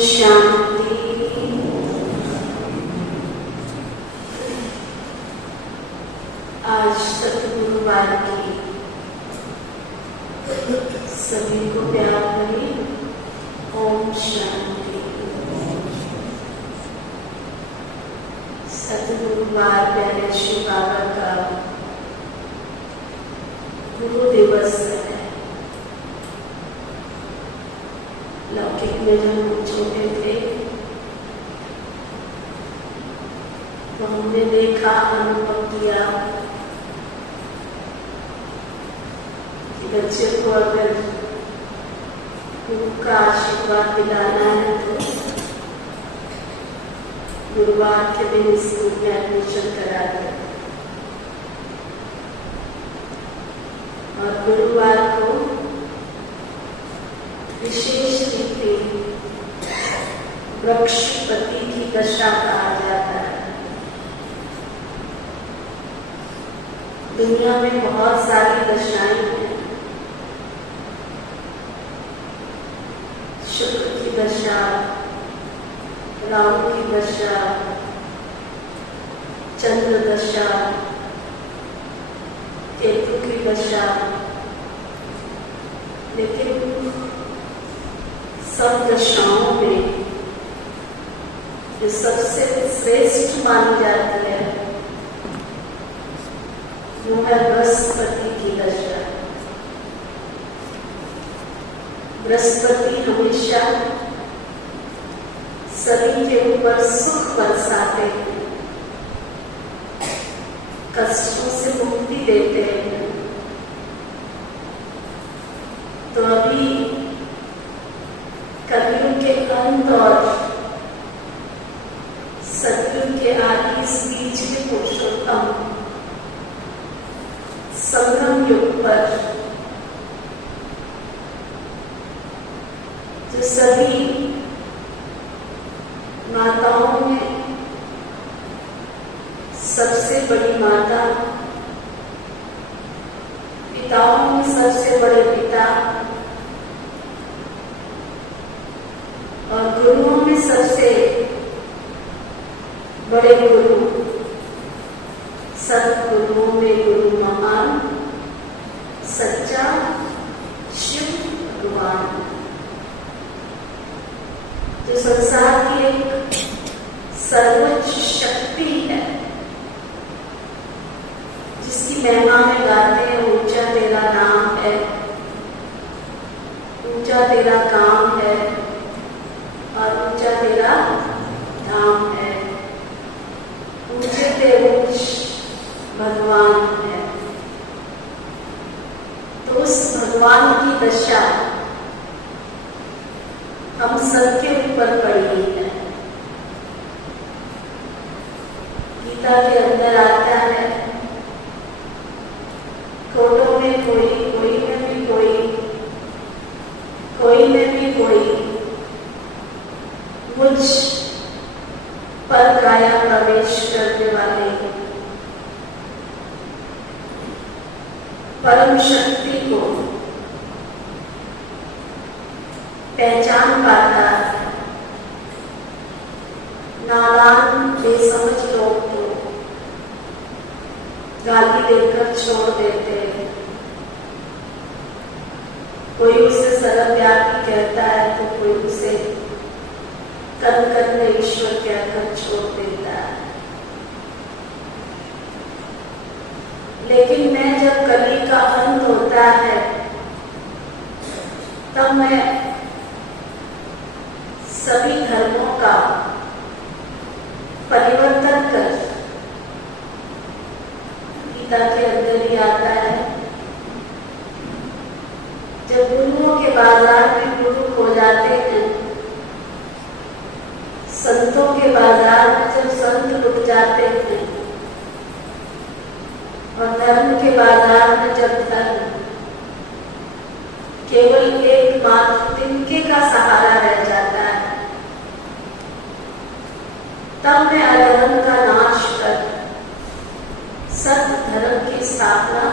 शांति। आज सतगुरुवार की सभी को प्यार भरी ओम शांति। सतगुरुवार प्यारे शिव बाबा का गुरु दिवस है। लौकिक में जब हम छोटे थे तो हमने देखा, अनुभव किया कि बच्चे को अगर गुरु का आशीर्वाद दिलाना है तो गुरुवार के दिन स्कूल में एडमिशन करा दे। और गुरुवार को विशेष रीति वृक्षपति की दशा कहा जाता है। दुनिया में बहुत सारी दशाएं हैं। शुक्र की दशा, राहु की दशा, चंद्र दशा, केतु की दशा, लेकिन सब दशाओं में जो सबसे श्रेष्ठ मानी जाती है वो है बृहस्पति की दशा। बृहस्पति हमेशा सभी के ऊपर सुख बरसाते हैं, कष्टों से मुक्ति देते हैं। तो अभी कलयुग के अंत और सतयुग के आदि इस बीच के पुरुषोत्तम संगम युग पर जो सभी माताओं में सबसे बड़ी माता, पिताओं में सबसे बड़े पिता और गुरुओं में सबसे बड़े गुरु, सतगुरुओं में गुरु महान सच्चा शिव भगवान, जो संसार की एक सर्वोच्च शक्ति है, जिसकी महिमा में गाते हैं ऊंचा तेरा नाम है, ऊंचा तेरा काम है और ऊंचा तेरा धाम है, ऊंचे तेरे ऊंच भगवान है। तो उस भगवान की दशा हम सबके ऊपर पड़ी है। गीता के अंदर आता है, कोटों में कोई, कोई में भी कोई, कोई में भी कोई, मुझ पर काया प्रवेश करने वाले परम शक्ति को पहचान पाता है। नादान बेसमझ लोग तो गाली देकर छोड़ देते हैं। कोई उसे सर्वव्यापी कहता है तो कोई उसे कन में ईश्वर कहकर छोड़ देता है। लेकिन मैं जब कली का अंत होता है तब मैं सभी धर्मों का परिवर्तन कर, गीता के अंदर ही आता है, जब गुरुओं के बाजार में गुरु हो जाते हैं, संतों के बाजार में जब संत रुक जाते हैं और धर्म के बाजार में जब धर्म केवल एकमात्र तिनके का सहारा रह जाता है, तब मैं अधर्म का नाश कर सत्य धर्म की स्थापना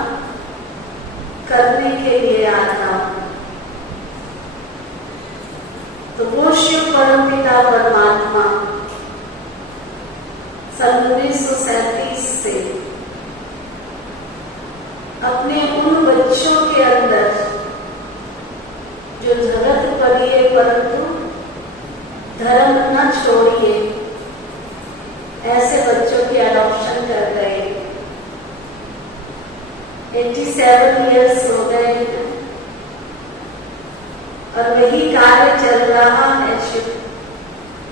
करने के लिए आता हूं। तो वो शिव परमपिता परमात्मा सन 1937 से अपने उन बच्चों के अंदर जो जरूरत पड़ी है परंतु धर्म न छोड़िए, ऐसे बच्चों की अडॉप्शन कर गए। 87 इयर्स हो गए और वही कार्य चल रहा है शिव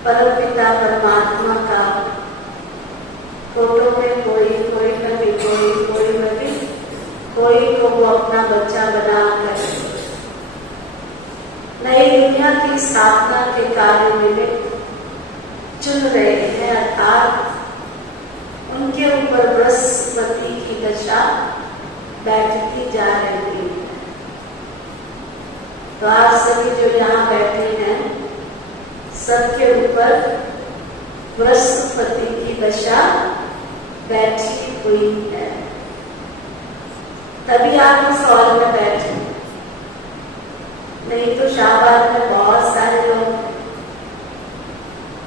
परमपिता परमात्मा का। फोटो में कोई कभी कोई कभी कोई को वो अपना बच्चा बना कर नई दुनिया की स्थापना के कार्य में चुन रहे हैं, अर्थात उनके ऊपर बृहस्पति की दशा बैठती जा रही है। तो आप सभी जो यहाँ बैठे हैं सबके ऊपर बृहस्पति की दशा बैठी हुई है, तभी आप इस हॉल में बैठे, नहीं तो शाहबाद में बहुत सारे लोग,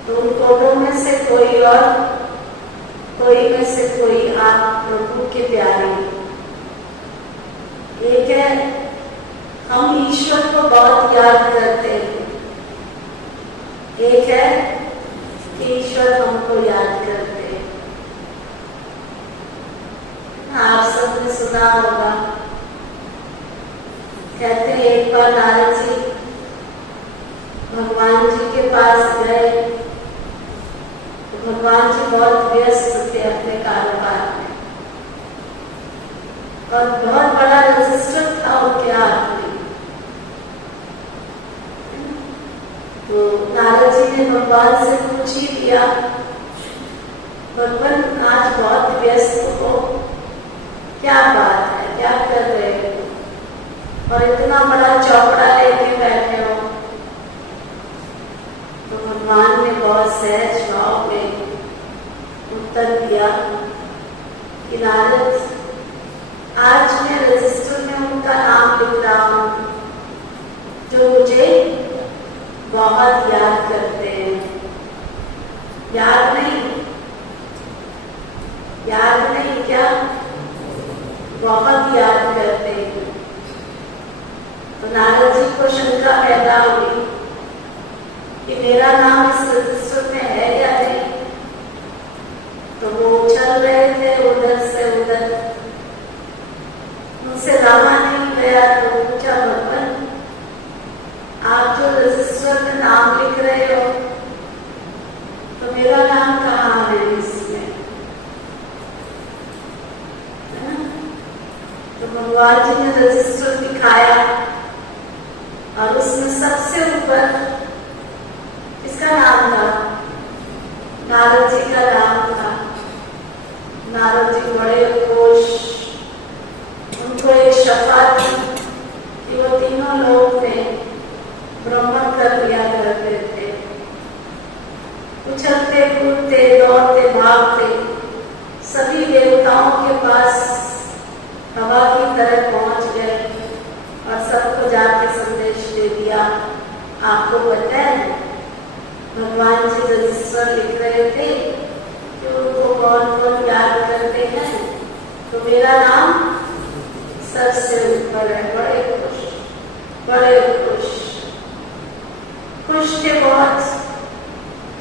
तो उन कोटों में से कोई और कोई में से कोई आप प्रभु के प्यारे। एक है हम ईश्वर को बहुत याद करते हैं, एक है कि ईश्वर हमको याद करते हैं। आप सबने सुना होगा, कहते हैं एक बार नारद जी भगवान जी के पास गए तो भगवान जी बहुत व्यस्त थे अपने कारोबार में और बहुत बड़ा रजिस्टर था उनके हाथ में। तो नारद जी ने भगवान से पूछ ही लिया, भगवान आज बहुत व्यस्त हो, क्या बात है, क्या कर रहे हो और इतना बड़ा चौपड़ा लेके बैठे हो। तो भगवान ने बहुत सहज भाव में उत्तर दिया कि नारद, आज मैं रजिस्टर में उनका नाम लिख रहा हूं जो मुझे बहुत याद करते हैं। याद नहीं क्या, बहुत याद करते हैं। तो नारद जी को शंका पैदा हुई कि मेरा नाम इस रजिस्टर में है या नहीं। तो वो चल रहे थे उधर से उधर, उनसे रहा नहीं गया। तो पूछा, भगवान आप जो रजिस्टर में नाम लिख रहे हो तो मेरा नाम कहाँ है इसमें? तो भगवान जी ने रजिस्टर दिखाया और उसमें सबसे ऊपर इसका नाम था, नारद जी का नाम था। नारद जी बड़े खुश, उनको एक शफा थी कि वो तीनों लोग में भ्रमण कर लिया करते थे, उछलते कूदते दौड़ते भागते सभी देवताओं के पास हवा की तरह पहुंच गए और सबको जाके संदेश दे दिया। आपको पता है भगवान जी रजिस्टर लिख रहे थे कि उनको कौन कौन याद करते हैं, तो मेरा नाम सबसे ऊपर है। बड़े खुश थे बहुत,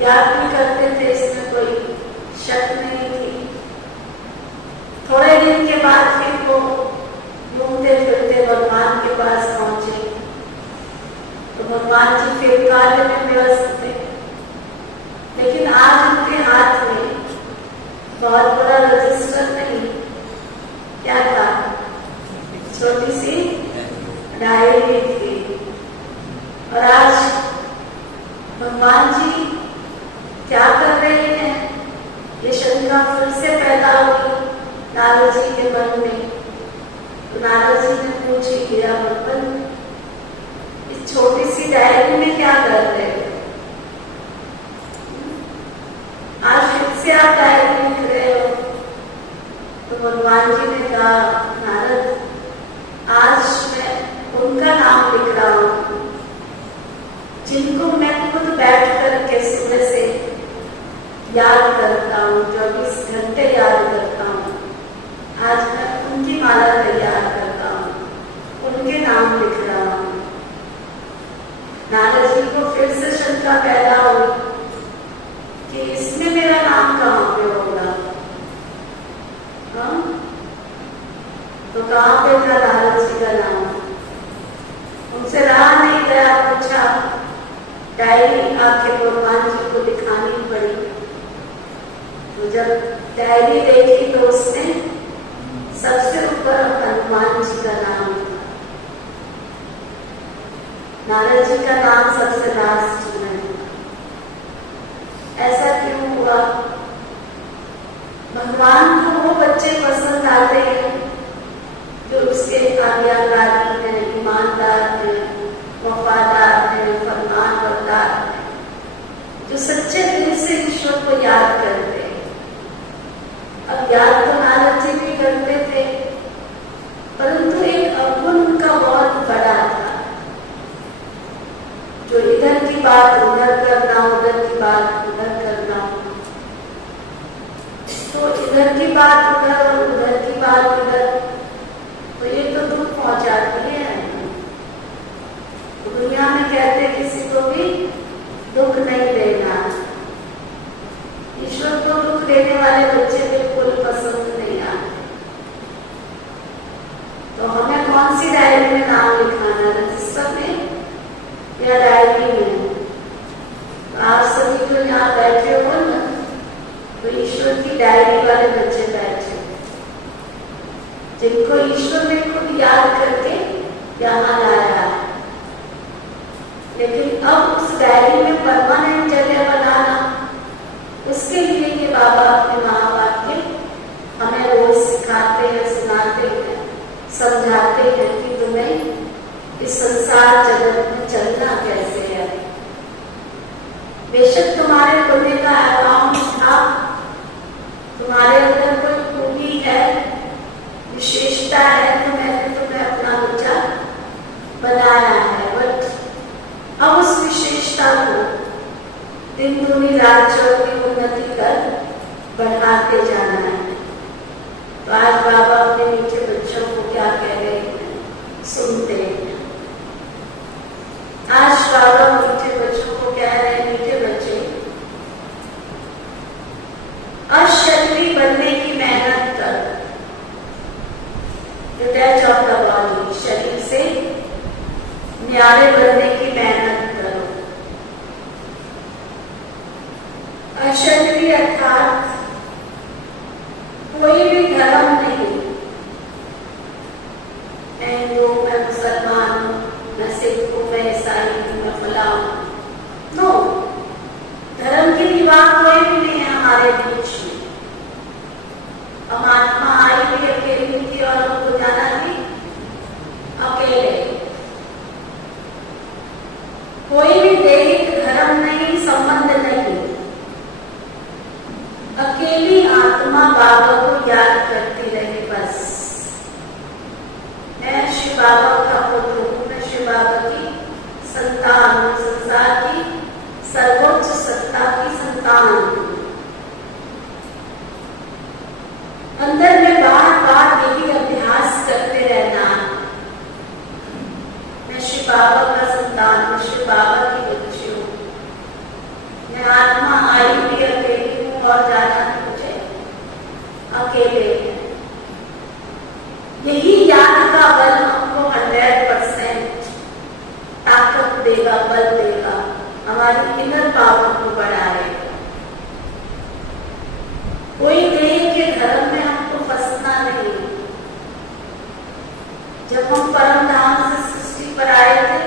याद भी करते थे, इसमें कोई शक नहीं थी। थोड़े दिन के बाद फिर वो घूमते फिरते भगवान के पास पहुंचे। तो भगवान जी फिर कार्य में व्यस्त थे, लेकिन आज उनके हाथ में बहुत बड़ा रजिस्टर नहीं, क्या था, छोटी सी डायरी थी। और आज भगवान जी क्या कर रहे हैं, ये शंका फिर से पैदा हुई नारद जी के मन में। तो नारद जी ने पूछ ही लिया, भगवान इस छोटी सी डायरी में क्या कर रहे हो? आज फिर से आप डायरी लिख रहे हो? तो भगवान जी ने कहा, नारद आज मैं उनका नाम लिख रहा हूं जिनको मैं खुद बैठ कर के सुबह से याद करता हूँ, 24 घंटे याद करता हूँ, आज मैं उनकी माला तैयार करता हूँ, उनके नाम लिख रहा हूँ। नारद जी को फिर से शंका पैदा हुई कि इसमें मेरा नाम कहाँ पे होगा? हाँ? तो कहाँ पे था नारद जी का नाम? उनसे रहा नहीं गया, पूछा, डायरी आके भगवान जी को दिखानी पड़ी। तो जब डायरी देखी तो उसमें सबसे ऊपर हनुमान जी का नाम था। नारद जी का नाम सबसे लास्ट में। ऐसा क्यों हुआ? भगवान को वो बच्चे पसंद आते हैं जो उसके आज्ञाकारी हैं, ईमानदार हैं, वफादार हैं, फरमानबरदार हैं, जो सच्चे दिल से ईश्वर को याद करते हैं। अब याद तो नारद जी भी करते थे, परंतु एक अवगुण उनका बहुत बड़ा था, जो इधर की बात उधर करना, उधर की बात उधर करना। तो इधर की बात उधर और उधर की बात इधर, तो ये तो दुख पहुंचाती है। तो दुनिया में कहते किसी को भी दुख नहीं देना। ईश्वर को दुख देने वाले बच्चे बिल्कुल पसंद नहीं आते। तो हमें कौन सी डायरी में नाम लिखाना, रजिस्टर में या डायरी में? तो आप सभी जो यहाँ बैठे हो ना, तो ईश्वर की डायरी वाले बच्चे बैठे, जिनको ईश्वर ने खुद याद करके यहाँ लाया है। लेकिन अब उस डायरी में परमानेंट जगह बनाना, उसके लिए ये बाबा अपने महावाक्य हमें रोज सिखाते हैं, सुनाते हैं, समझाते हैं कि तुम्हें इस संसार जगत में चलना कैसे है। बेशक तुम्हारे होने का अकाउंट था, तुम्हारे अंदर कोई खूबी है, विशेषता है, तो मैंने तुम्हें अपना बच्चा बनाया है। बट अब उस विशेषता को दिन दूनी रात चौगुनी उन्नति कर बढ़ाते जाना है। तो आज बाबा अपने मीठे बच्चों को क्या कह रहे हैं, सुनते हैं। आज बाबा मीठे बच्चों को कह रहे हैं, मीठे बच्चे, अशरीरी बनने की मेहनत कर। डिटैच ऑफ द बॉडी, शरीर से न्यारे बनने की मेहनत करो। अशरीरी अर्थात कोई भी धर्म नहीं। मैं हिंदू, मैं मुसलमान हूँ, मैं सिख हूँ, मैं ईसाई हूँ, मैं फला हूँ। नो, धर्म की दीवार कोई भी नहीं है हमारे बीच में। हम आत्मा आई भी अकेली थी और हमको जाना भी अकेले। कोई भी दैहिक धर्म नहीं, संबंध नहीं। अकेली आत्मा बाबा को याद करती रहे बस। मैं शिव बाबा का पुत्र हूँ, मैं शिव बाबा की संतान हूँ, संसार की सर्वोच्च सत्ता की संतान हूँ। अंदर में बार बार यही अभ्यास करते रहना, मैं शिव बाबा का संतान हूँ, शिव बाबा की बच्ची हूँ, मैं आत्मा आई भी अकेली हूँ और जाना मुझे अकेले है। यही याद का बल हमको 100% ताकत देगा, बल देगा, हमारी इनर पावर को बढ़ाएगा। कोई देह के धर्म में हमको फंसना नहीं। जब हम परम धाम से सृष्टि पर आए थे,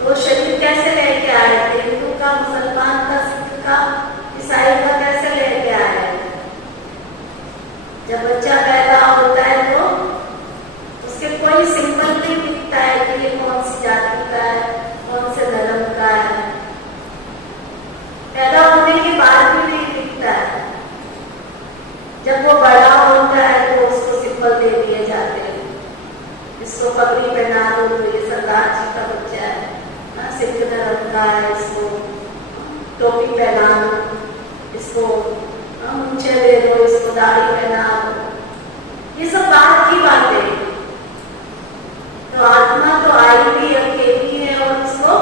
तो शरीर कैसे लेके आए थे? हिंदू का, मुसलमान का, सिख का, ईसाई का कैसे लेके आए? जब बच्चा पैदा होता है तो उसके कोई सिंबल नहीं दिखता है कि ये कौन सी जाति का है, कौन से धर्म का है। पैदा होने के बाद भी नहीं दिखता है। जब वो बड़ा होता है तो उसको सिंबल दे दिए जाते हैं। रखा है, इसको टोपी पहना दो, इसको मूंछें दे दो, इसको दाढ़ी पहना दो, ये सब बात की बातें। तो आत्मा तो आई भी अकेली है और उसको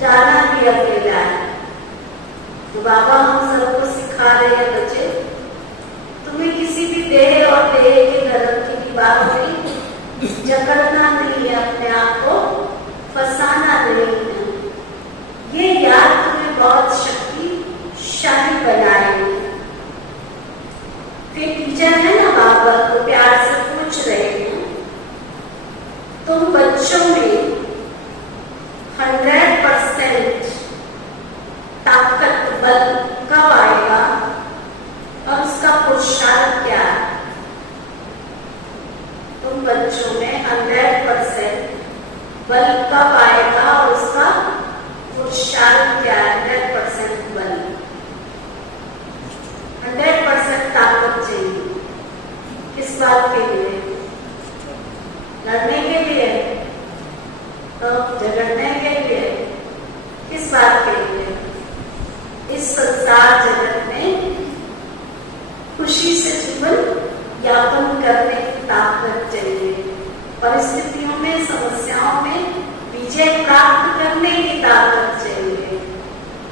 जाना भी अकेला है। तो बाबा हम सबको सिखा रहे हैं, बच्चे तुम्हें किसी भी देह और देह के धर्म की दीवारों में जकड़ना नहीं है, अपने आप को फंसाना नहीं है। ये याद तुम्हें बहुत शक्तिशाली बनाएगी। फिर टीचर है ना बाबा तो प्यार से पूछ रहे हैं, तुम बच्चों में 100% ताकत बल कब आएगा और उसका पुरुषार्थ क्या है? तुम बच्चों में 100% बल कब आएगा और उसका पुरुषार्थ क्या है? 100% बल, 100% ताकत चाहिए। किस बात के लिए? लड़ने के लिए, तो झगड़ने के लिए, किस बात के लिए? इस संसार जगत में खुशी से जीवन यापन करने की ताकत चाहिए, परिस्थितियों में, समस्याओं में विजय प्राप्त करने की ताकत चाहिए।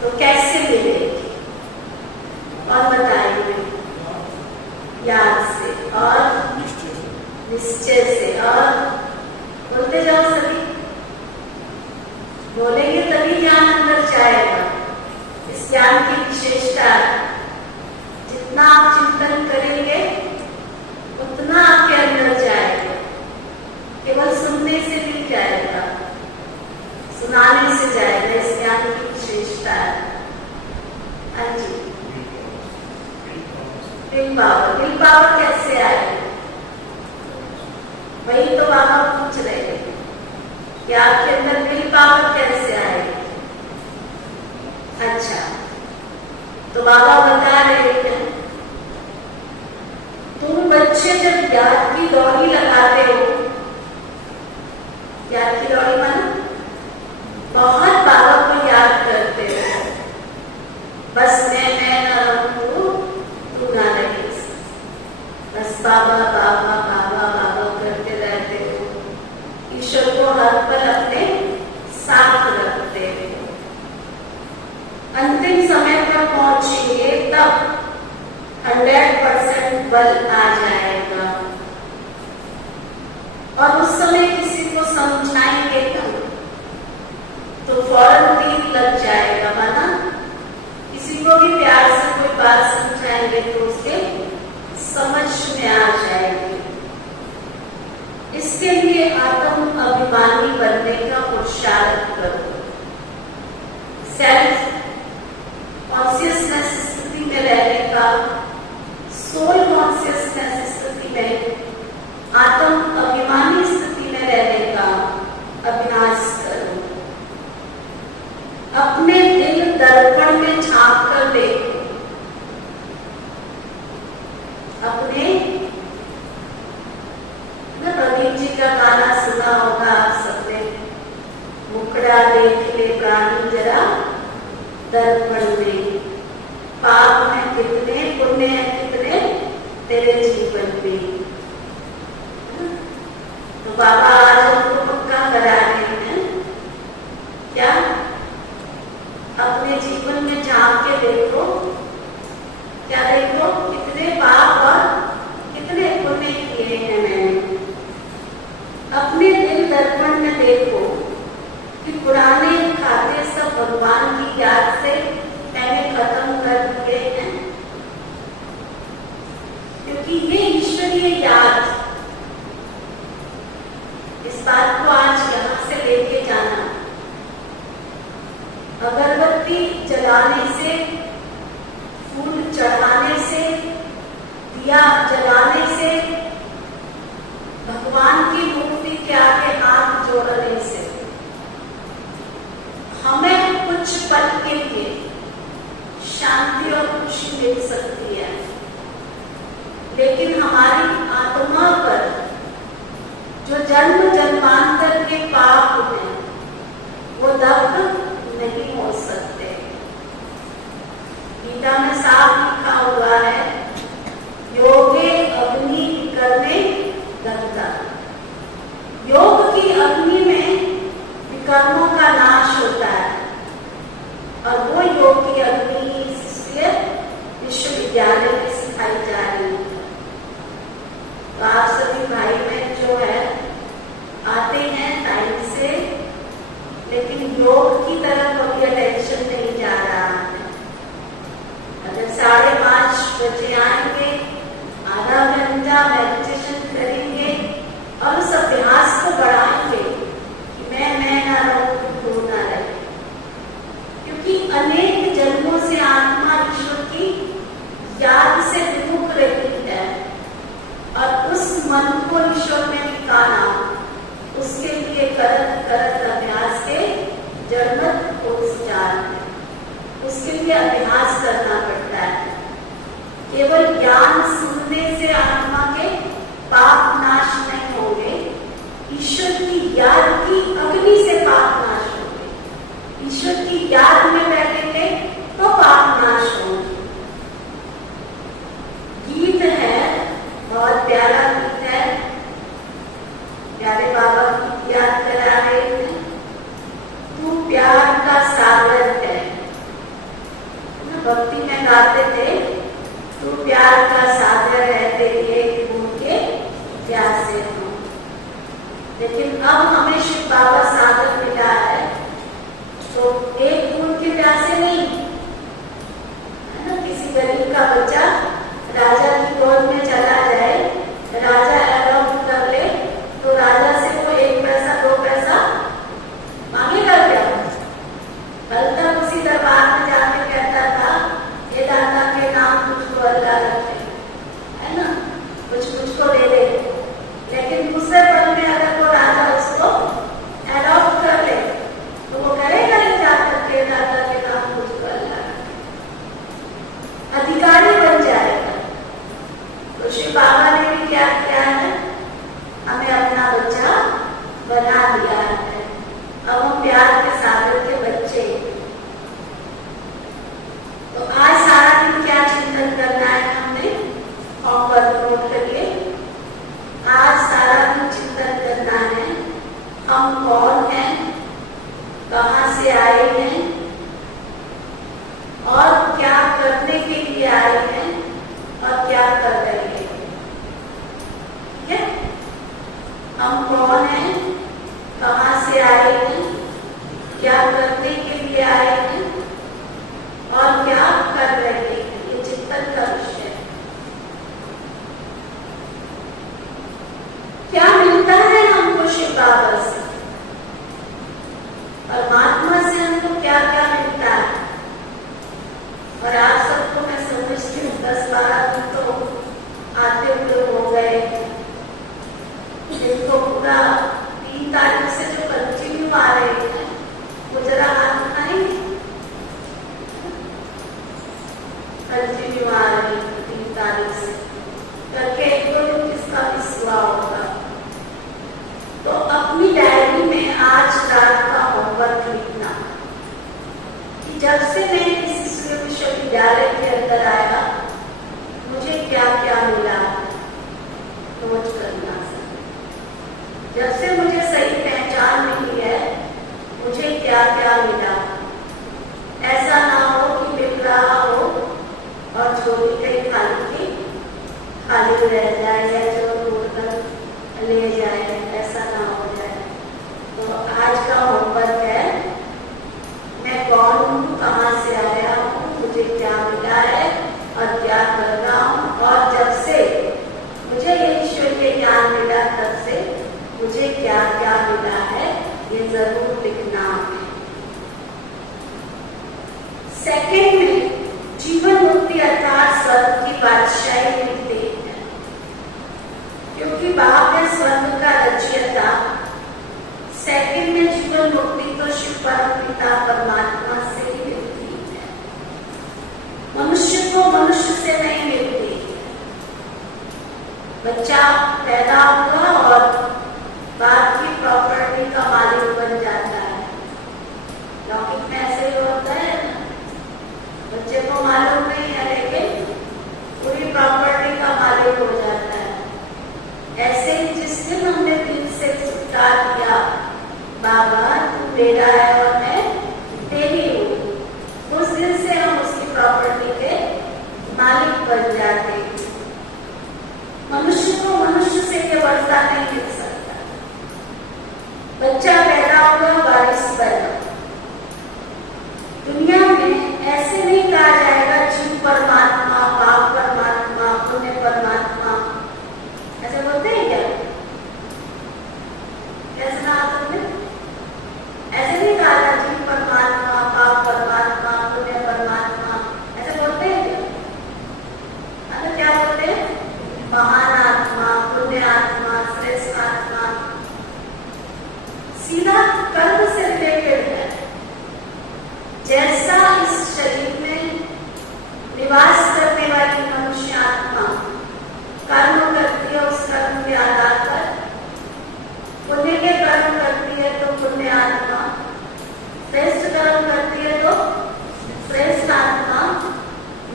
तो कैसे मिलेगी? और बताइए। याद से और निश्चय से। और बोलते जाओ सभी, बोलेंगे तभी ज्ञान अंदर जाएगा। इस ज्ञान की विशेषता, जितना आप चिंतन करेंगे उतना आपके अंदर जाएगा। केवल सुनने से नहीं जाएगा, सुनाने से जाएगा। इस ज्ञान की विशेषता है। हाँ जी, विल पावर। विल पावर कैसे आएगी? वही तो बाबा पूछ रहे हैं कि आपके अंदर विल पावर कैसे आएगी? अच्छा, तो बाबा बता रहे हैं, तुम बच्चे जब याद की दौड़ी लगाते हो, याद की दौड़ी माना बहुत बाबा को याद करते हो, बस मैं ना रहूं तू ना रहे, बस बाबा बाबा बाबा बाबा करते रहते हो। ईश्वर को हर पल अपने साथ रखते हो। अंतिम समय पर पहुंचेंगे तब 100% बल आ जाएगा और उस समय किसी को समझाएंगे तो फौरन दिल लग जाएगा। माना किसी को भी प्यार से कोई बात समझाएंगे तो उसके समझ में आ जाएगी। इसके लिए आत्म अभिमानी बनने का पुरुषार्थ करो। सेल्फ कॉन्शियसनेस स्थिति में रहने का, सोल कॉन्शियसनेस स्थिति में, आत्म अभिमानी स्थिति में रहने का अभ्यास करो। अपने दिल दर्पण में झांक कर देखो। अपने प्रदीप जी का गाना सुना होगा आप सबने, मुखड़ा देख ले प्राणी जरा दर्पण में, पाप है कितने, पुण्य है कितने तेरे जीवन में। तो बाबा आज हमको पक्का करा रहे हैं क्या? अपने जीवन में झांक के देखो। क्या देखो? कितने पाप और कितने पुण्य किए हैं मैंने। अपने दिल दर्पण में देखो कि पुराने खाते सब भगवान की याद से मैंने खत्म कर दिए हैं, क्योंकि ये ईश्वरीय याद, इस बात को आज यहाँ से लेके जाना। अगरबत्ती जलाने से, फूल चढ़ाने से, दिया जलाने से, भगवान की मूर्ति के आगे हाथ जोड़ने से हमें कुछ पल के लिए शांति और खुशी मिल सकती है, लेकिन हमारी आत्मा पर जो जन्म जन्मांतर के पाप हैं वो दग्ध कर्मों का नाश होता है और वो योग की अग्नि इसलिए विश्वविद्यालय में सिखाई जा रही है। तो आप सभी भाई बहन जो है आते हैं टाइम से, लेकिन योग की तरफ अभी अटेंशन नहीं जा रहा है। अगर 5:30 बजे आएंगे, आधा घंटा मेडिटेशन करेंगे और उस अभ्यास को बढ़ाएंगे कि मैं ना रहूं तो ना रहे, क्योंकि अनेक जन्मों से आत्मा ईश्वर की याद से विमुख रही है और उस मन को ईश्वर में निकाला, उसके लिए करत करत अभ्यास के जन्मत को उसके लिए अभ्यास करना पड़ता है। केवल ज्ञान सुनने से आत्मा के पाप नाश नहीं होंगे, ईश्वर की याद की अग्नि से पाप नाश होंगे। ईश्वर की याद में बैठेंगे तो पाप नाश होंगे। गीत है, बहुत प्यारा गीत है, प्यारे बाबा की याद करा रहे हैं। तू प्यार का सागर है, भक्ति में गाते थे, तू प्यार का सागर है, तेरी एक बूंद के प्यासे हो। लेकिन अब हमें शिव बाबा सागर मिला है, तो एक बूंद के प्यासे नहीं है ना। किसी गरीब का बच्चा राजा की गोद में चला जाए, राजा अडॉप्ट कर ले, तो राजा से वो 1 पैसा 2 पैसा मांगेगा क्या? कल तक उसी दरबार में जाके कहता था, ये दादा के नाम तुझको अल्लाह रखे, है ना, कुछ मुझको दे दे। लेकिन दूसरे पल में अगर वो राजा उसको एडॉप्ट कर ले, तो वो करेगा ही जाकर के दादा के नाम तुझको अल्लाह रखे, अधिकारी बन जाएगा। तो शिव बाबा ने भी क्या किया है, हमें अपना बच्चा बना दिया है। अब हम प्यार के सागर के बच्चे। तो आज सारा दिन क्या चिंतन करना है हमने, होमवर्क नोट करिए। आज सारा दिन चिंतन करना है, हम कौन हैं, कहां से आए हैं और क्या करने के लिए आए हैं और क्या कर रहे हैं। ठीक है, हम कौन हैं, कहां से आए हैं, क्या करने के लिए आए हैं और क्या कर रहे हैं, ये चिंतन का विषय है। क्या मिलता है हमको शिव बाबा से, परमात्मा से हमको क्या क्या मिलता है। और आप सबको मैं समझती हूँ 10-12 दिन तो आते हुए हो गए, जिनको पूरा 3 तारीख से जो कंटिन्यू आ रहे हैं, वो जरा हाथ उठाएंगे। कंटिन्यू आ रही 3 तारीख से करके 1-2 दिन किसका मिस हुआ होगा। तो अपनी डायरी में आज रात का होमवर्क लिखना कि जब से मैं इस विश्वविद्यालय के अंदर आया, मुझे क्या क्या मिला, नोट करना। जब से मुझे सही पहचान मिली है, मुझे क्या क्या मिला। ऐसा ना हो कि मिल रहा हो और झोली कहीं खाली रह जाए या जो तोड़कर ले जाए, ऐसा ना हो जाए। तो आज का होमवर्क है, मैं कौन हूँ, कहाँ से आया हूँ, मुझे क्या मिला है और क्या कर रहा हूँ। और जब से मुझे ये ईश्वरीय ज्ञान मिला, तब से मुझे क्या क्या मिला है, ये जरूर लिखना है। सेकंड में जीवन मुक्ति अर्थात स्वर्ग की बादशाही मिलती है, क्योंकि बाप है स्वर्ग का रचयिता। सेकंड में जीवन मुक्ति तो शिव परम पिता परमात्मा से ही मिलती है, मनुष्य को मनुष्य से नहीं मिलती। बच्चा पैदा हुआ और बाप की प्रॉपर्टी का मालिक बन जाता है। लौकिक में ऐसे ही होता है ना, बच्चे को मालूम नहीं है लेकिन पूरी प्रॉपर्टी का मालिक हो जाता है। ऐसे ही जिस दिन हमने दिल से स्वीकार किया, बाबा तू दे रहा है और मैं दे रही हूँ, उस दिन से हम उसकी प्रॉपर्टी के मालिक बन जाते हैं। मनुष्य को मनुष्य से के वर्षा नहीं मिल सकता। बच्चा पैदा होगा, बारिश पैदा। दुनिया में ऐसे नहीं कहा जाएगा जीव परमात्मा, पाप परमात्मा, पुण्य परमात्मा, ऐसे बोलते हैं क्या? कैसे ना तुमने ऐसे नहीं कहा था जीव परमात्मा, पाप परमात्मा, पुण्य परमात्मा, ऐसे बोलते हैं क्या? मतलब क्या बोलते हैं? महान आत्मा, पुण्य आत्मा, श्रेष्ठ आत्मा। सीधा कर्म से रिलेटेड है। जैसा इस शरीर में निवास करने वाली मनुष्य आत्मा कर्म करती है, उस कर्म के आधार पर पुण्य के कर्म करती है तो पुण्य आत्मा, श्रेष्ठ कर्म करती है तो श्रेष्ठ आत्मा,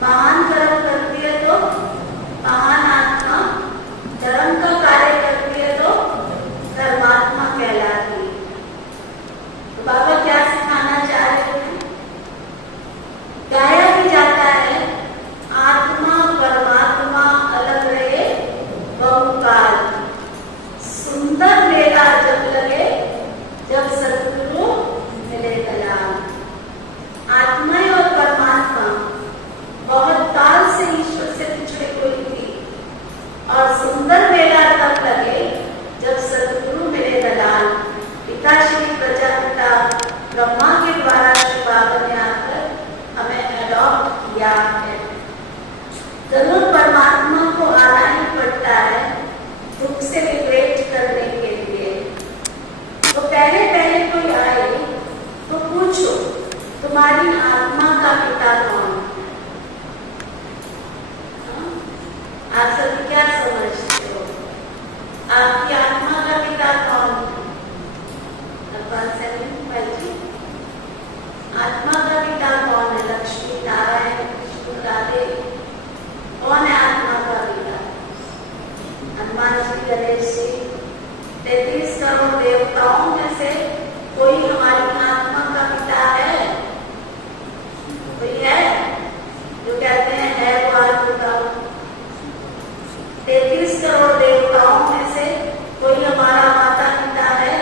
महान कर्म करती है तो महान आत्मा, धर्म का कार्य करती है तो धर्मात्मा कहलाती है। तो बाबा क्या सिखाना चाह रहे हैं? गाया भी जाता है आत्मा परमात्मा अलग रहे बहुकाल, सुंदर मेला जब लगे जब सदगुरु मिले कलाम। आत्मा और परमात्मा बहुत काल से ईश्वर से पिछड़े हुई थी और सुंदर मेला तब लगे जब सदगुरु मिले दलाल। पिता श्री प्रजापिता ब्रह्मा के द्वारा श्री बाबा ने आकर हमें अडॉप्ट किया है। जरूर परमात्मा को आना ही पड़ता है दुख से लिबरेट करने के लिए। तो पहले पहले कोई आए तो पूछो तुम्हारी आत्मा का पिता कौन? आप सभी क्या समझते हो? आपकी आत्मा का पिता कौन है? आत्मा का पिता कौन है? लक्ष्मी नारायण विष्णु राधे, कौन है आत्मा का पिता? हनुमान जी, गणेश जी, 33 करोड़ देवताओं में से कोई हमारी आत्मा का पिता है? कोई है जो कहते हैं है वो आत्मा? 33 करोड़ देवताओं में से कोई हमारा माता पिता है?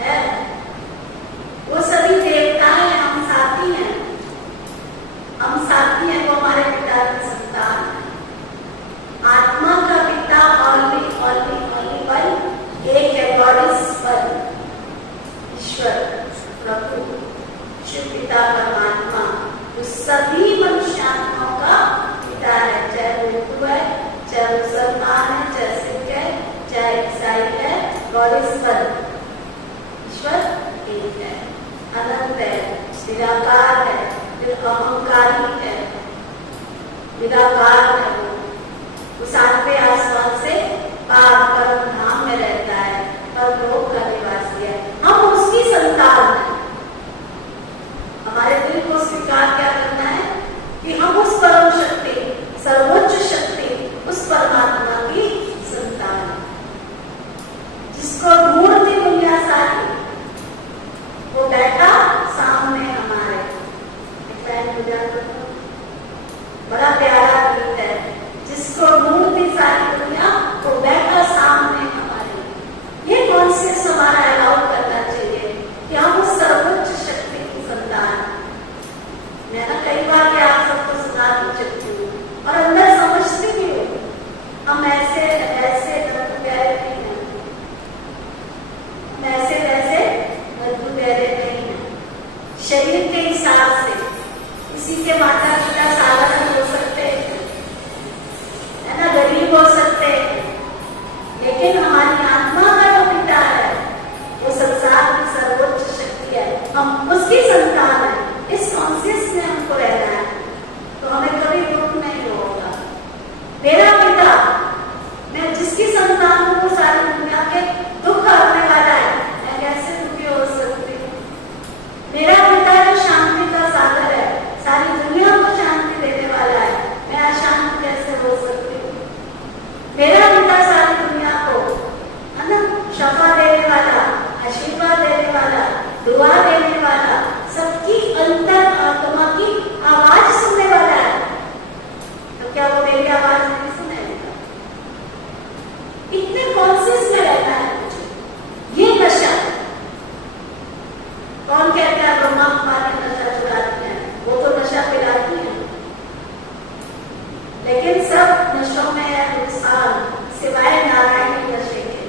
है? वो सभी देवता हैं, हम साथी हैं। हम साथी हैं, वो हमारे पिता की संतान है। आत्मा का पिता ओनली वन एक है, गॉड इज वन, ईश्वर प्रभु शिव पिता परमात्मा। वो सभी मनुष्य आत्माओं का पिता है, चाहे वो हिंदू है, चाहे मुसलमान है, चाहे सिख है, चाहे ईसाई है। गॉड इज वन, ईश्वर एक है, अनंत है, निराकार है, अहंकारी है, निराकार है। वो सातवें आसमान से पार परम धाम में रहता है, परलोक का निवासी है। हम उसकी संतान हैं। हमारे दिल को स्वीकार क्या करना है कि हम उस परम शक्ति, सर्वोच्च शक्ति, उस परमात्मा की संतान है, जिसको ढूंढती दुनिया सारी, वो बैठा सामने हमारे। बड़ा प्यारा गीत है। आशीर्वाद देने वाला, दुआ देने वाला, सबकी अंतर आत्मा की आवाज सुनने वाला है। तो क्या वो मेरी आवाज नहीं सुनेगा? इतने कॉन्शियस में रहना है मुझे। ये नशा कौन कहता है ब्रह्मा कुमारी नशा छुड़ाती है? वो तो नशा पिलाती है, लेकिन सब नशों में है नुकसान सिवाय नारायणी नशे के,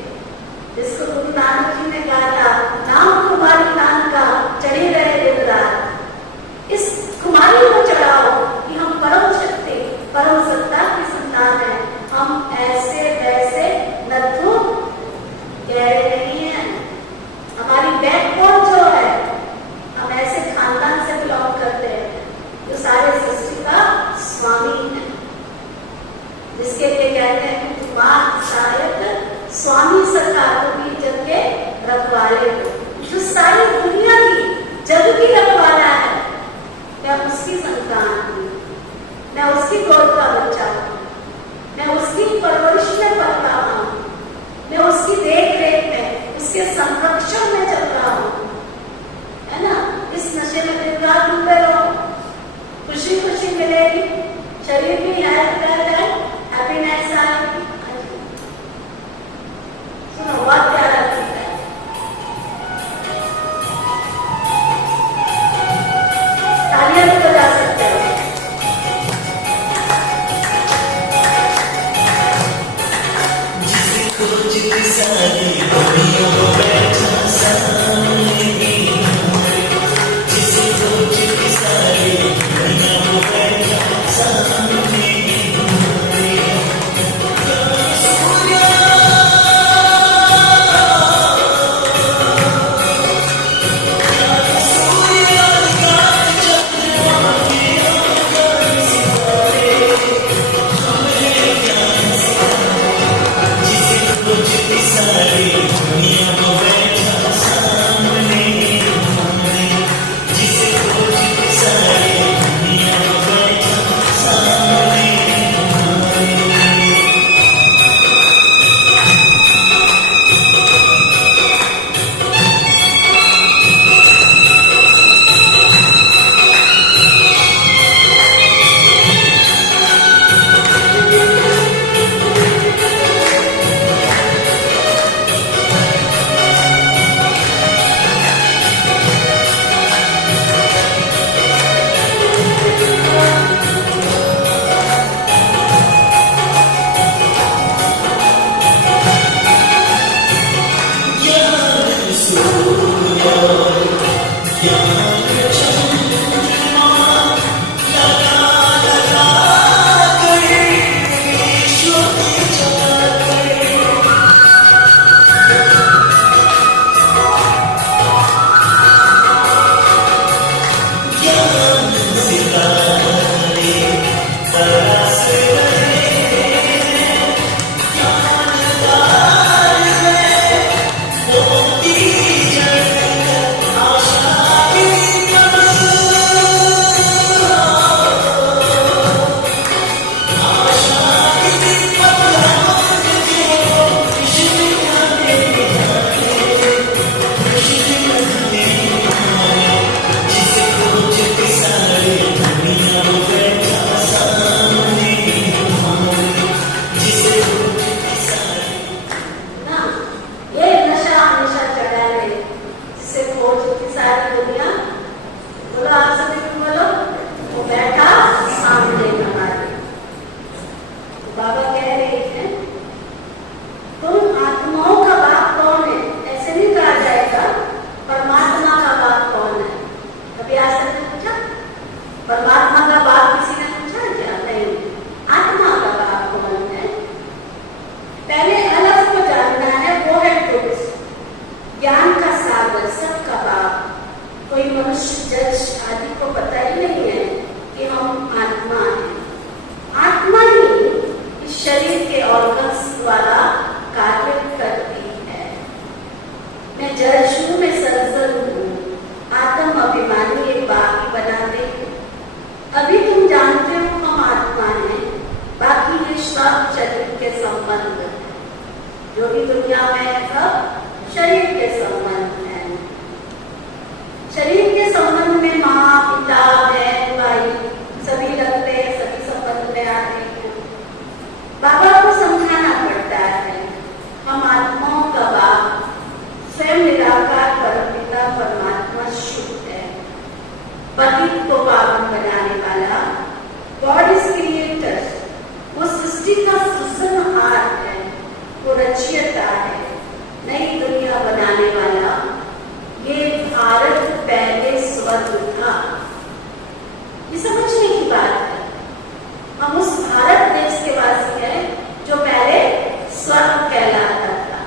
जिसको गुरु नानक जी ने कहा था, नाम कुमारी नाम का चढ़े रहे दिन रात। इस कुमारी को चढ़ाओ कि हम परम शक्ति परम सत्ता की संतान है। हम ऐसे वैसे नथु गहरे नहीं है। हमारी बैकबोन जो है, हम ऐसे खानदान से बिलोंग करते हैं जो सारे सृष्टि का स्वामी है, जिसके लिए कहते हैं कि तुम्हारा शायद स्वामी सरकार को भी जग के रखवाले हो, जो सारी दुनिया की जग की रखवाला है। मैं उसकी संतान हूँ, मैं उसकी गोद का बच्चा हूँ, मैं उसकी परवरिश में पल रहा हूँ, मैं उसकी देख रेख में, उसके संरक्षण में चल रहा हूँ, है ना। इस नशे में दिन रात डूबे रहो, खुशी खुशी मिलेगी, शरीर भी हैप्पीनेस आएगी। सुनो, बहुत प्यारा चीज है। तालियां भी बजा सकते हो। शरीर के संबंध में। शरीर के संबंध में माँ, पिता, बहन, भाई सभी लगते हैं, सभी संबंध में आते हैं। बाबा को समझाना पड़ता है, हम आत्माओं का बाप स्वयं निराकार परमपिता परमात्मा शुद्ध है, पतित को पावन बनाने वाला, गॉड इज क्रिएटर, वो सृष्टि का सृजनहार है, वो रचयिता है, नई दुनिया बनाने वाला। ये भारत पहले स्वर्ग था, ये समझने की बात है। हम उस भारत देश के वासी हैं जो पहले स्वर्ग कहलाता था,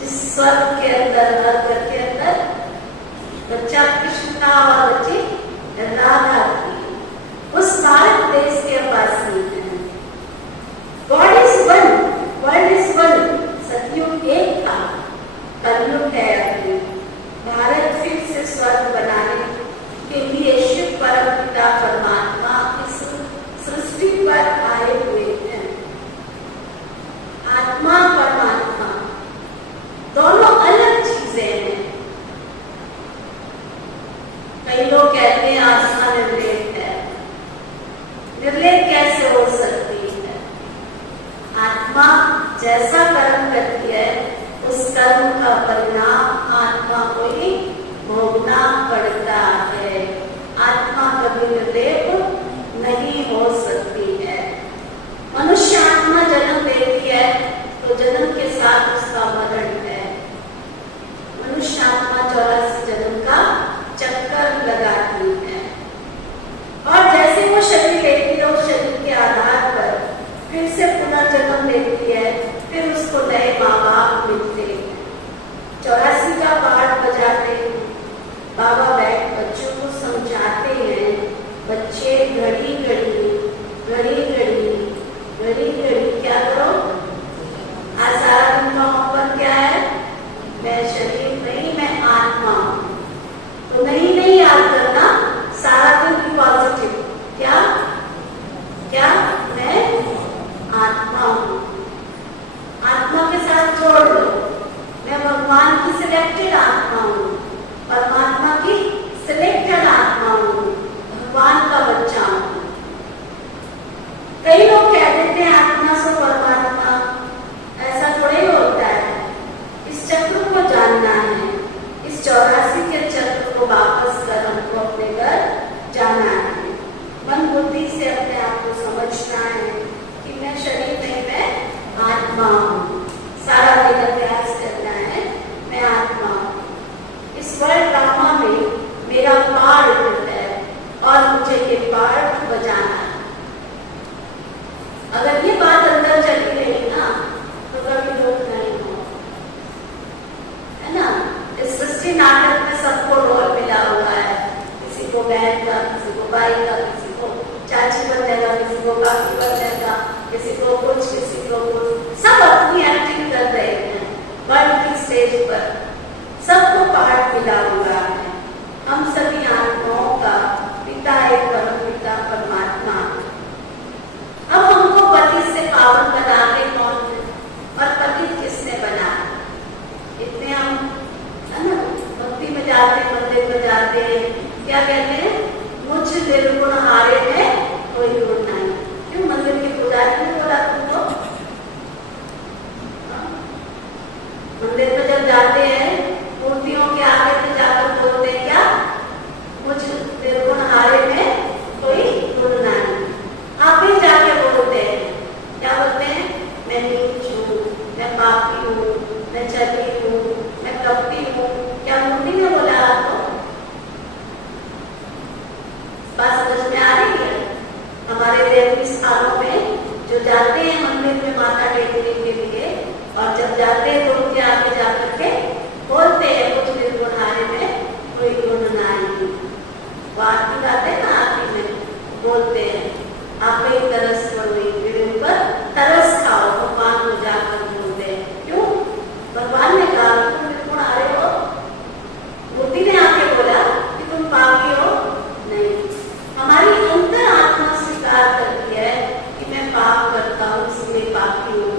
जिस स्वर्ग के अंदर, नरक के अंदर बच्चा कृष्ण था और बच्ची राधा थी, उस भारत देश के वासी हैं। God is one, world is one, सतयुग एक था, कलयुग है अभी। भारत फिर से स्वर्ग बनाने के लिए शिव परमपिता परमात्मा इस सृष्टि पर आए हुए हैं। आत्मा परमात्मा दोनों अलग चीजें हैं। कई लोग कहते हैं आत्मा निर्लेप है, निर्लेप कैसे हो सकती है? आत्मा जैसा कर्म करती है उस कर्म का परिणाम आत्मा को ही भोगना पड़ता है। आत्मा कभी निर्लेप नहीं हो सकती है। मनुष्य आत्मा जन्म लेती है तो जन्म के साथ उसका मरण है। मनुष्य आत्मा 84 जन्म का चक्कर लगाती है और जैसे वो शरीर लेती है उस शरीर के आधार पर फिर से पुनर्जन्म लेती है, फिर उसको नए माँ बाप मिलते हैं। 84 का पाठ बजाते हैं, बाबा बैठ बच्चों को समझाते हैं। बच्चे घड़ी घड़ी क्या करो? आज सारा दिन का होमवर्क क्या है? मैं शरीर नहीं, मैं आत्मा हूँ। तो नहीं याद करना, सारा दिन पॉजिटिव। क्या क्या मैं आत्मा हूँ। आत्मा के साथ जोड़ लो, मैं भगवान की सिलेक्टेड आत्मा हूँ, परमात्मा की सिलेक्टेड आत्मा हूँ, भगवान का बच्चा हूँ। कई लोग कह देते हैं आत्मा से परमात्मा, ऐसा थोड़ा ही होता है। इस चक्र को जानना है, इस 84 के चक्र को वापस कर हमको अपने घर जाना है। मन बुद्धि से अपने आप को समझना है कि मैं शरीर नहीं, मैं आत्मा हूँ। सारा दिन अभ्यास करना है, मैं आत्मा हूँ। इस वर्ल्ड ड्रामा में मेरा पार्ट है और मुझे ये पार्ट बजाना है। अगर ये बात अंदर चली रही ना तो कभी दुख नहीं हो, है ना। इस सृष्टि नाटक में सबको रोल मिला हुआ है, किसी को बहन का, किसी को भाई का, किसी को चाची बनेगा, किसी को काकी बनेगा, किसी को कुछ, किसी को कुछ। सब अपनी एक्टिंग कर रहे हैं वर्ल्ड की स्टेज पर, सबको पार्ट मिला हुआ है। हम सभी आत्माओं का पिता एक परमपिता परमात्मा। अब हमको पति से पावन बना के कौन है और पति किसने बना? इतने हम, है ना, भक्ति में जाते हैं, मंदिर में जाते हैं, क्या कहते हैं? मुझ निर्गुण हारे में कोई गुण नहीं। क्यों? मंदिर के पुजारी ने बोला तुमको। मंदिर में जब जाते हैं मूर्तियों के आगे से जाकर बोलते हैं क्या? मुझ निर्गुण हारे में कोई गुण नहीं। आप भी जाके बोलते हैं, क्या बोलते हैं? मैं नीच हूँ, मैं पापी हूँ, मैं छली हूँ, मैं कपटी हूँ। क्या मूर्ति ने बोला आपको? बात समझ में आ रही है? हमारे देवी स्थानों में जो जाते हैं मंदिर में माथा टेकने के लिए, और जब जाते हैं तो उनके आगे जाकर के बोलते हैं कुछ निर्गुण हारे में कोई गुण नहीं। वो आरती गाते हैं ना, आरती में बोलते हैं आप एक तरस हुई मेरे ऊपर तरस खाओ, भगवान को जाकर बोलते हैं। क्यों? भगवान ने कहा तुम निर्गुण हारे हो, मूर्ति ने आके बोला कि तुम पापी हो। नहीं, हमारी अंतर आत्मा स्वीकार करती है कि मैं पाप करता हूँ, इसलिए पापी हूँ।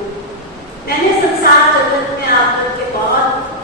मैंने संसार जगत में आकर के बहुत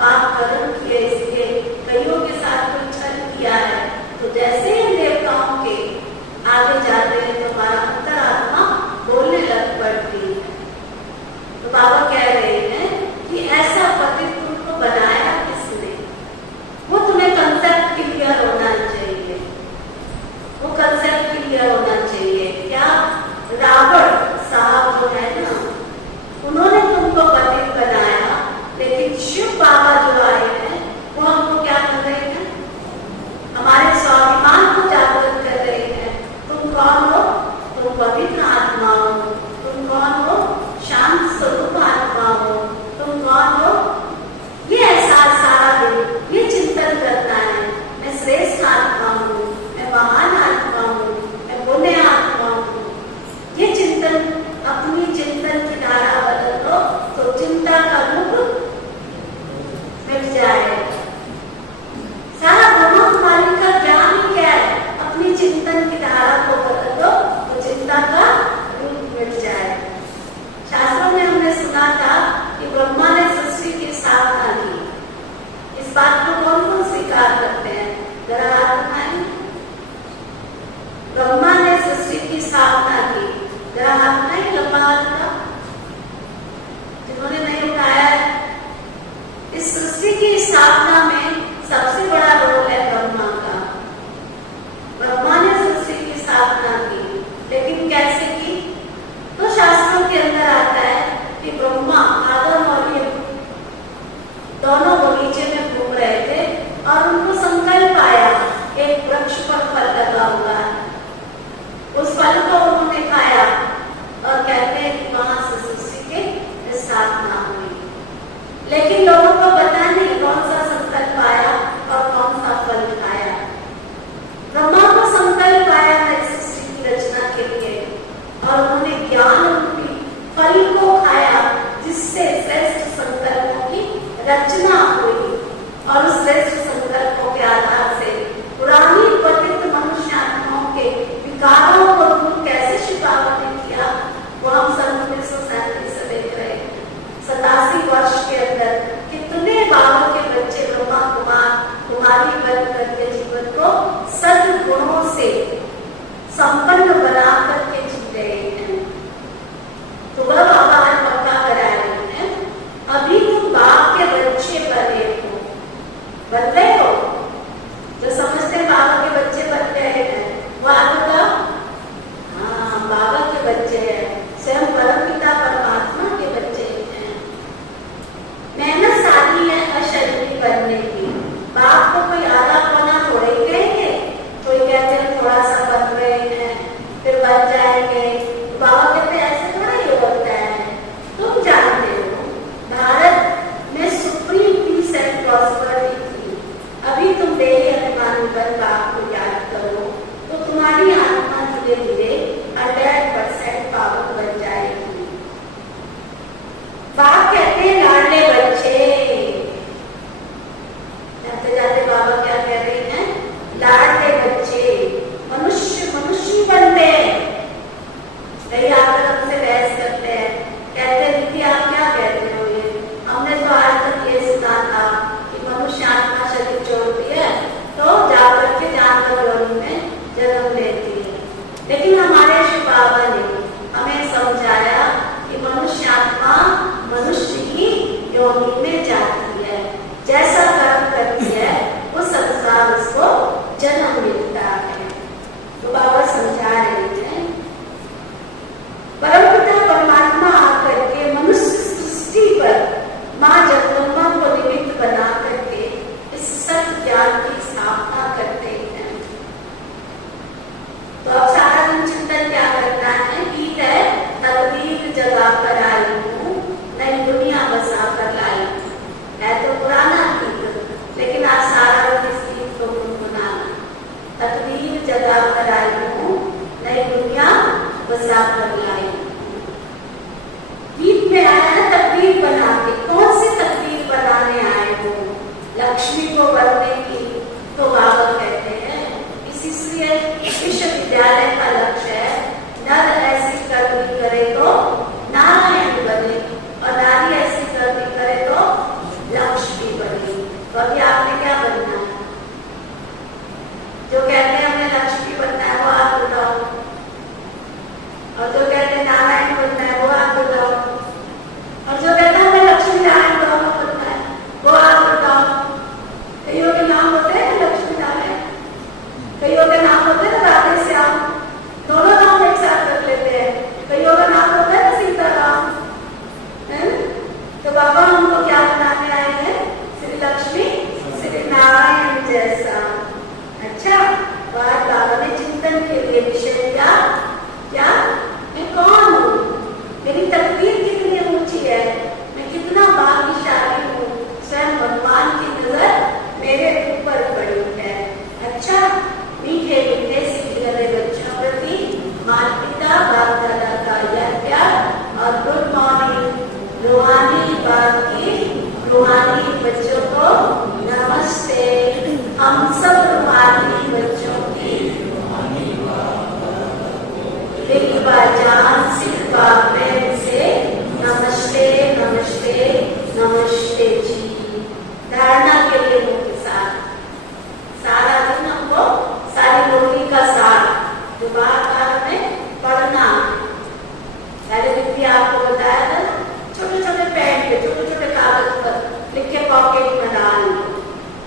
लेकिन लोगों को पता नहीं कौन सा संकल्प आया और कौन सा फल खाया। ब्रह्मा को संकल्प आया था इस सृष्टि की रचना के लिए और उन्होंने ज्ञान रूपी फल को खाया, जिससे श्रेष्ठ संकल्पों की रचना हुई और उस श्रेष्ठ संकल्पों के आधार से पुरानी पतित मनुष्य आत्माओं के विकारों को दूर कैसे शिकावत ने किया, वो हम सन 1937 से देख रहे हैं। 87 वर्ष के अंदर कितने बाबा के बच्चे ब्रह्मा कुमार कुमारी बन करके जीवन को सद्गुणों से संपन्न बना करके जी रहे हैं। तो वह बाबा ने पक्का करा रहे हैं, अभी तुम बाप के बच्चे बन रहे हो। जो समझते हैं बाबा के बच्चे बन रहे हैं, वो आपका हाँ बाबा के बच्चे हैं, स्वयं परमपिता परमात्मा के बच्चे हैं। मेहनत सारी है अशरीरी बनने की। बाप को कोई आधा पौना थोड़े ही कहेंगे, कोई कहते हैं थोड़ा सा बन रहे हैं फिर बन जाएंगे। बाबा कहते हैं ऐसे थोड़ा ही होता है। तुम जानते हो भारत में सुप्रीम पीस एंड प्रॉस्पेरिटी थी। अभी तुम डेली अभिमानी बन बाप को याद करो तो तुम्हारी आत्मा धीरे धीरे 100% पावन बन जाएगी। बाप कहते हैं लाडले बच्चे, जाते जाते बाबा क्या कह रहे हैं, लाडले बच्चे। मनुष्य मनुष्य बनते हैं। कई आकर हमसे बहस करते हैं, कहते हैं दीदी आप क्या कहते हो, ये हमने तो आज तक ये सुना था कि मनुष्य आत्मा शरीर छोड़ती है तो जाकर के जानवर योनि में जन्म लेती है। लेकिन हमारे शिव बाबा ने हमें समझाया कि मनुष्य आत्मा मनुष्य ही योनि में जाती है, जैसा कर्म करती है उस अनुसार उसको जन्म मिलता है। तो बाबा समझा रहे हैं, परमपिता परमात्मा आकर के मनुष्य सृष्टि पर माँ जगदम्बा को निमित्त बना करके इस सत्य ज्ञान की स्थापना करते हैं। तो अब सारा दिन चिंतन क्या करना है, गीत है तकदीर जगा कर आई हूँ, नई दुनिया बसा कर लाई। है तो पुराना गीत, लेकिन आज सारा दिन इस गीत को गुनगुनाना। तकदीर जगा कर आई हूँ, नई दुनिया बसा कर लाई। गीत में आया है तकदीर बना के। कौन सी तकदीर बनाने आए हो? लक्ष्मी को बनने की। तो बाबा कहते हैं इसलिए विश्वविद्यालय का लक्ष्य है नर ऐसी कर्मी करे तो नारायण बने और नारी ऐसी कर्मी करे तो लक्ष्मी बने। तो अभी आपने क्या बनना है? जो कहते हैं हमें लक्ष्मी बनना है वो आप बताओ, और जो कहते हैं नारायण बनना है वो आप बताओ, और जो कहते हैं हमें लक्ष्मी नारायण बनना है वो आप बताओ। कईयों के नाम होते हैं लक्ष्मी नारायण, कईयों के नाम होते हैं राधे श्याम, दोनों नाम एक साथ रख लेते हैं। कईयों का नाम होता है सीताराम। तो बाबा हमको क्या बनाने आए हैं? श्री लक्ष्मी श्री नारायण जैसा। अच्छा, बात बाबा ने चिंतन के लिए विषय दिया, क्या मैं कौन हूँ, मेरी तकदीर कितनी ऊंची है, मैं कितना भाग्यशाली हूँ, स्वयं भगवान की नजर मेरे ऊपर पड़ी है। अच्छा, मीठे मीठे सीखने बच्चों प्रति माता पिता बाप दादा का यह प्यार और गुड मॉर्निंग रूहानी बाप की रूहानी बच्चों को नमस्ते। हम सब रूहानी बच्चों की जान सिखवा प्रेम से नमस्ते नमस्ते नमस्ते जी। धारणा के लिए मुख्य सार, सारा दिन हमको सारी लोरी का सार जो बार में पढ़ना। पहले दिन भी आपको बताया था, छोटे छोटे पेन पे छोटे छोटे कागज पर लिख के पॉकेट में डाल लो।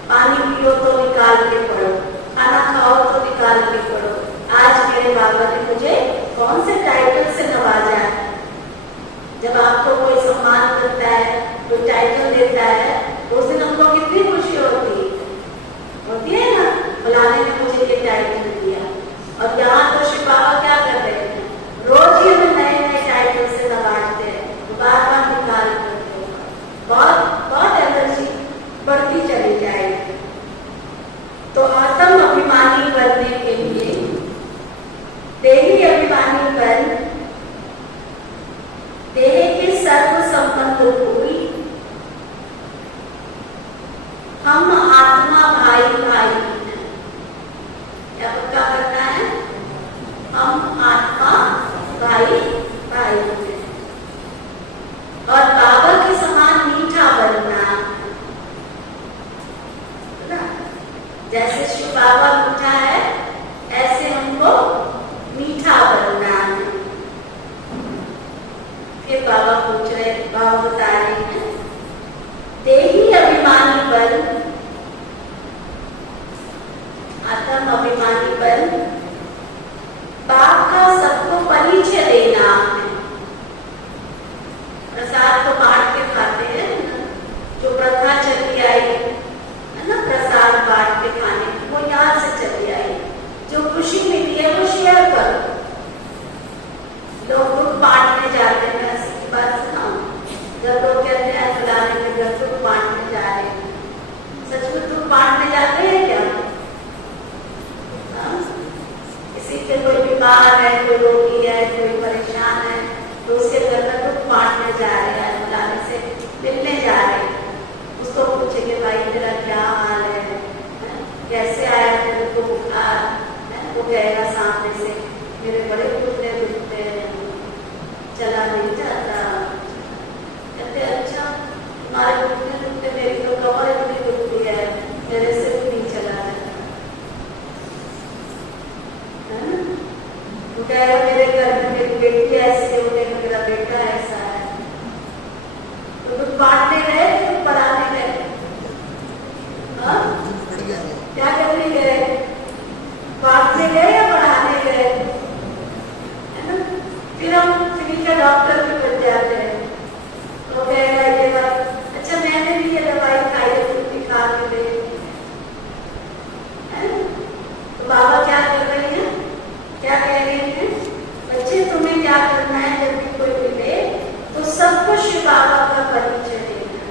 पानी पियो तो निकाल के पढ़ो, खाना खाओ तो निकाल के पढ़ो। आज मेरे बाबा ने मुझे कौन से टाइटल से नवाजा है? जब आपको कोई सम्मान करता है, कोई टाइटल देता है, तो उस दिन हमको कितनी खुशी होती है ना, फलाने ने मुझे ये टाइटल दिया। और यहाँ तो शिव बाबा क्या कर रहे हैं, रोज ही हमें नए नए टाइटल से नवाजते हैं, बार बार निकाल करके। बहुत बहुत बंध हुई, हम आत्मा भाई भाई हैं। क्या पक्का करना है? हम आत्मा भाई भाई हैं और बाबा के समान मीठा बनना है ना। जैसे शिव बाबा मीठा है, ऐसे हमको मीठा बनना है। फिर बाबा पूछ रहे, बाबा बता रहे हैं, देही अभिमानी बन, आत्म अभिमानी बन, बाप का सबको परिचय देना है। प्रसाद तो बांट के खाते हैं ना, जो प्रथा चली आई है ना, प्रसाद बांट के खाने, वो यहाँ से चली आई। जो खुशी मिली है वो शेयर करो। लोग दूध बांटने जाते हैं, ऐसी की बात सुनाओ, जब लोग कहते हैं फलाने के घर दूध बांटने जा रहे हैं, सच में दूध बांटने जाते हैं क्या? किसी के कोई बीमार है, कोई रोगी है, कोई परेशान है, तो उसके घर में दूध बांटने जा रहे हैं, फलाने से मिलने जा रहे हैं, उसको पूछेंगे भाई तेरा क्या हाल है, कैसे आया तेरे को बुखार, वो कहेगा सामने से मेरे बड़े घुटने दुखते हैं, चला नहीं जाता। कहते अच्छा तुम्हारे घुटने दुखते, मेरी तो कमर इतनी दुखती है, मेरे से भी नहीं चला जाता है ना। वो कहेगा मेरे घर में मेरी बेटी ऐसी है, मेरा बेटा ऐसा है। तो तुम बांटने गए तुम पढ़ाने गए? क्या करने गए? बांटने गए या पढ़ाने गए? है ना। फिर हम ठीक है डॉक्टर भी बन जाते हैं, तो कहेगा ये बात, अच्छा मैंने भी ये दवाई खाई है, तुम भी खा के दे। तो बाबा क्या कर रहे हैं, क्या कह रहे हैं, बच्चे तुम्हें क्या करना है, जब भी कोई मिले तो सबको शिव बाबा का परिचय देना।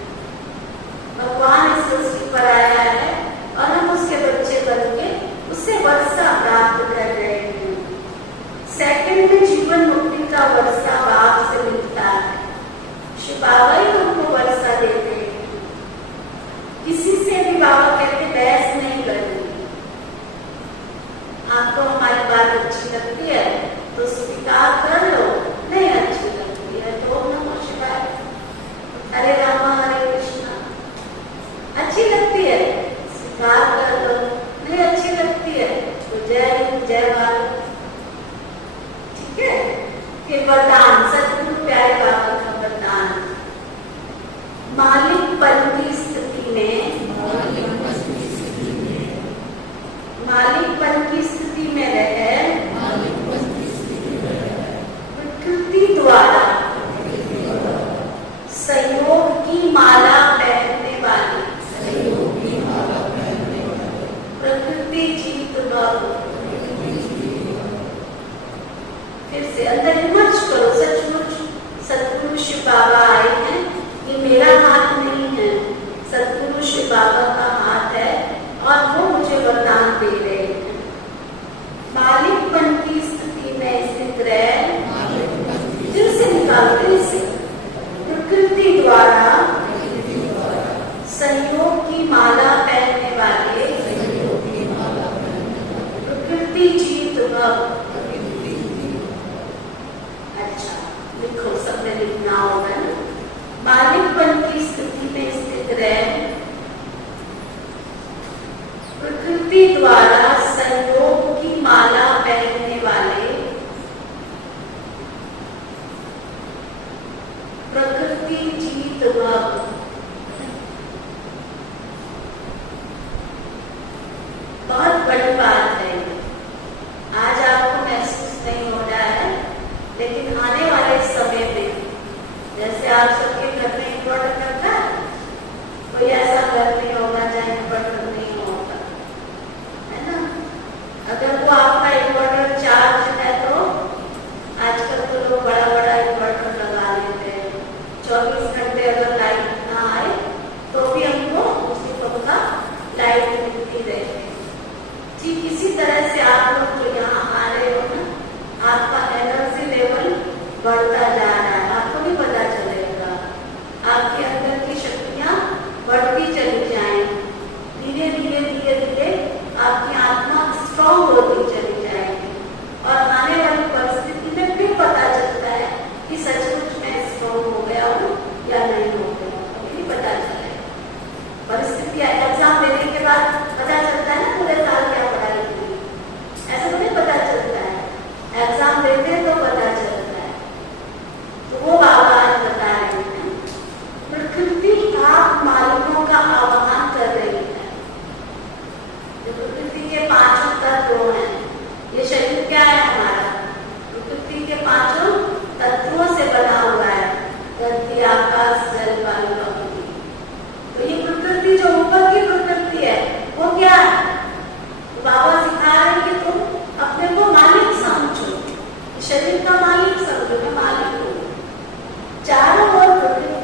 भगवान इस सृष्टि पर आया है और हम उसके बच्चे बनके उससे वर्षा प्राप्त कर रहे हैं। सेकंड में जीवन मुक्ति का वर्षा बाप से मिलता है, शिव बाबा ही हमको वर्षा देते हैं। किसी से भी बाबा कहते बहस नहीं करनी। आपको हमारी बात अच्छी लगती है तो स्वीकार कर लो, नहीं अच्छी लगती है तो नमो शिवाय, हरे रामा हरे कृष्णा। अच्छी लगती है स्वीकार कर लो, नहीं अच्छी लगती है तो जय हिंद जय भारत। ठीक है। फिर वरदान, सतगुरु प्यारे बाबा का वरदान, मालिक पन की स्थिति में, मालिक पन की स्थिति में रहे, प्रकृति द्वारा सहयोग की माला पहनने वाली, प्रकृति जीत गौ। फिर से अंदर इमर्ज करो, सचमुच सतगुरु शिव बाबा आए हैं, ये मेरा हाथ नहीं है, सतगुरु शिव बाबा का हाथ है और वो मुझे वरदान दे रहे हैं। मालिकपन की स्थिति में स्थित रहे, दिल से निकालो, दिल से, प्रकृति द्वारा सहयोग की माला पहनने वाले, प्रकृति जीत भव। अच्छा लिखो, सबने लिखना होगा ना। मालिकपन की स्थिति में स्थित रहे, प्रकृति द्वारा सहयोग की माला पहनने वाले, प्रकृति जीत भव। बहुत बड़ी बात है, आज आपको महसूस नहीं हो रहा है, लेकिन आने वाले समय में जैसे आप सबके घर में इन्वर्टर रखा है, कोई ऐसा घर नहीं होगा जहाँ इन्वर्टर नहीं होगा, है ना। अगर वो आपका इन्वर्टर चार्ज है तो आजकल तो लोग बड़ा बड़ा इन्वर्टर लगा लेते हैं, 24 घंटे अगर लाइट ना आए तो भी हमको उसी पंखा लाइट मिलती रहेगी। ठीक इसी तरह से आप लोग जो यहाँ आ रहे हो ना, आपका एनर्जी लेवल बढ़ता जा रहा है, आपको भी पता चलेगा।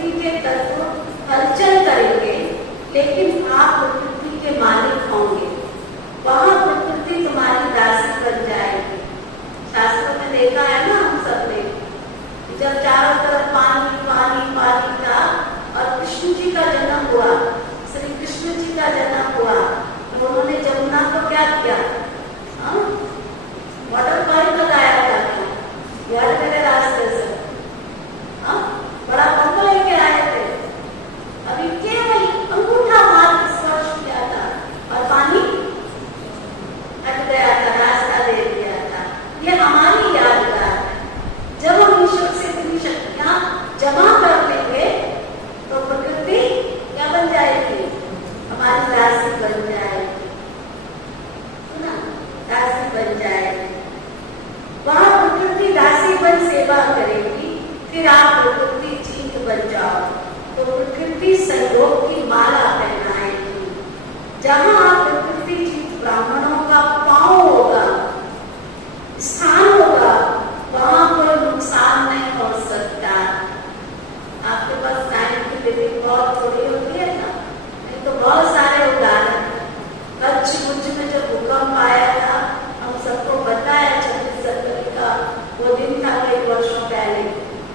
प्रकृति के तत्व हलचल करेंगे, लेकिन आप प्रकृति के मालिक होंगे। वहां प्रकृति तुम्हारी दासी बन जाएगी। शास्त्रों में देखा है ना हम सबने, जब चारों तरफ पानी पानी पानी था और कृष्ण जी का जन्म हुआ, श्री कृष्ण जी का जन्म हुआ, तो उन्होंने जमुना को क्या किया? वाटर पाइप लगाया था, याद मेरे रास्ते से बड़ा पंप लेके आए थे। अभी केवल अंगूठा मार के स्पर्श किया था और पानी हट गया था, रास्ता दे दिया था। ये हमारी यादगार है। जब हम ईश्वर से इतनी शक्तियां जमा कर लेंगे तो प्रकृति क्या बन जाएगी? हमारी दासी बन जाएगी, सुना, दासी बन जाएगी। वहां प्रकृति दासी बन सेवा करेगी, फिर आप प्रकृति जीत बन जाओ तो प्रकृति संयोग की माला पहनाएगी। जहां आप प्रकृति जीत ब्राह्मणों का पांव होगा, स्थान होगा, वहां कोई नुकसान नहीं हो सकता। आपके पास टाइम की लिमिट बहुत थोड़ी होती है ना, नहीं तो बहुत सारे उदाहरण। कच्छ भुज में जब भूकंप आया था, हम सबको बताया 26 जनवरी का वो दिन था कई वर्षों पहले,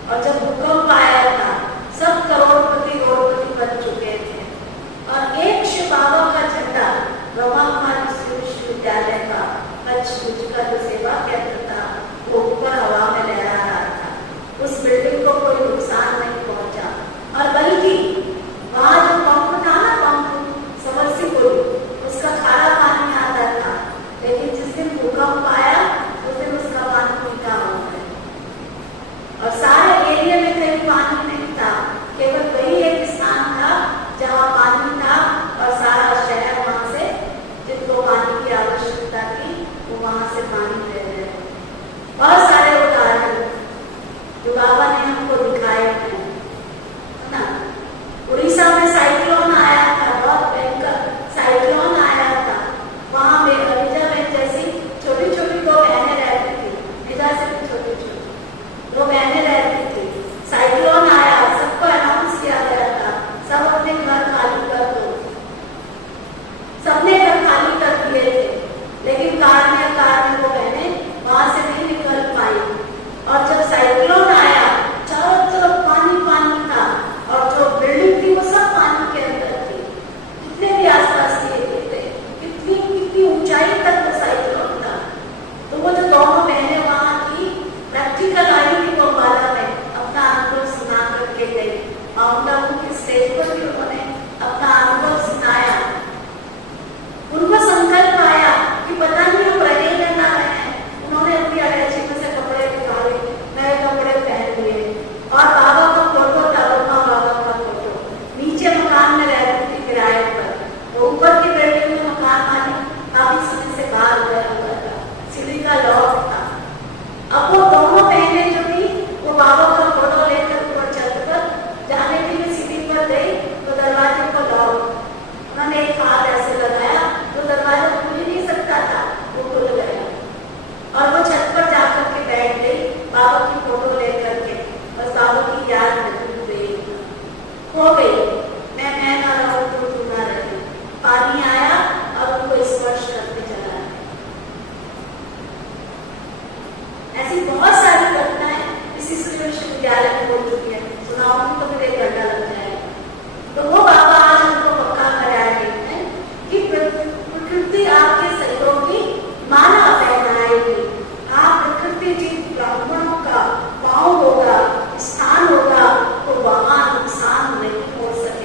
और जब भूकंप आया था सब करोड़पति बन चुके थे और एक शिव बाबा का झंडा ब्रह्मा कुमारी विश्वविद्यालय का कच्छ भुज का जो सेवा केंद्र था वो ऊपर हवा में लहरा रहा था। उस बिल्डिंग को कोई नुकसान नहीं पहुंचा, और बल्कि वहां जो पंप था ना, पंप समरसीपुल, उसका खारा पानी आता था, लेकिन जिस दिन भूकंप आया उस दिन उसका पानी मीठा हो गया। और सारे एरिया में कहीं पानी नहीं था, केवल वही एक स्थान था जहाँ पानी था और सारा शहर वहां से जिनको पानी की आवश्यकता थी वो वहां से पानी ले रहे। बहुत सारे उदाहरण जो बाबा ने हमको दिखाए हैं ना। उड़ीसा में साइक्लोन आया था, बहुत भयंकर साइक्लोन आया था। वहां में अलीजा में जैसी छोटी छोटी दो बहनें रहती थी, अलीजा से भी छोटी छोटी दो बहनें रहती थी। साइक्लोन आया, सबको अनाउंस किया गया था, सब अपने घर खाली कर दो। सबने घर खाली कर दिए थे, लेकिन कार में वो बहनें वहां से नहीं निकल पाई। और जब साइक्लोन आया, चारों तरफ पानी पानी था और जो बिल्डिंग थी वो सब पानी के अंदर थी। कितने भी आसपास किए थे, कितनी ऊंचाई तक वो साइक्लोन था। तो वो जो दोनों बहनें वहां थी, प्रैक्टिकल आई थी वो वाला में, अपना अनुभव सुना करके गई। माउंट आबू की स्टेज पर भी उन्होंने अपना अनुभव सुनाया। उनको संकल्प आया कि पता नहीं हम रहे या ना रहे। उन्होंने अपनी अटैची में से कपड़े निकाले, नए कपड़े पहन लिए, और बाबा का फोटो था, बाबा का फोटो। नीचे मकान में रहती थी किराए पर, तो ऊपर की बिल्डिंग में मकान मालिक काफी समय से बाहर गया हुआ था, सीढ़ी का लॉक था। अब वो दोनों बहनें जो थी वो बाबा का फोटो लेकर ऊपर छत पर जाने के लिए सीढ़ी पर गई, तो दरवाजे को लॉक, उन्होंने एक हाथ ऐसे लगाया तो दरवाजा खुल ही नहीं सकता था, वो खुल गया। और वो छत पर जाकर के बैठ गई बाबा की फोटो लेकर के, बस बाबा की याद हो गई। मैं ना रहूं तो ना रही। पानी आया और उनको स्पर्श करके चला गया। ऐसी बहुत सारी घटनाएं इसी विश्वविद्यालय में हो चुकी है, सुनाऊंगी तो फिर 1 घंटा लग जाएगा। तो वो बाबा आज हमको पक्का करा रहे हैं कि प्रकृति आपके सहयोगी माला पहनाएगी। आप प्रकृति जी ब्राह्मणों का पांव होगा, स्थान होगा, तो वहां नुकसान नहीं हो सकता।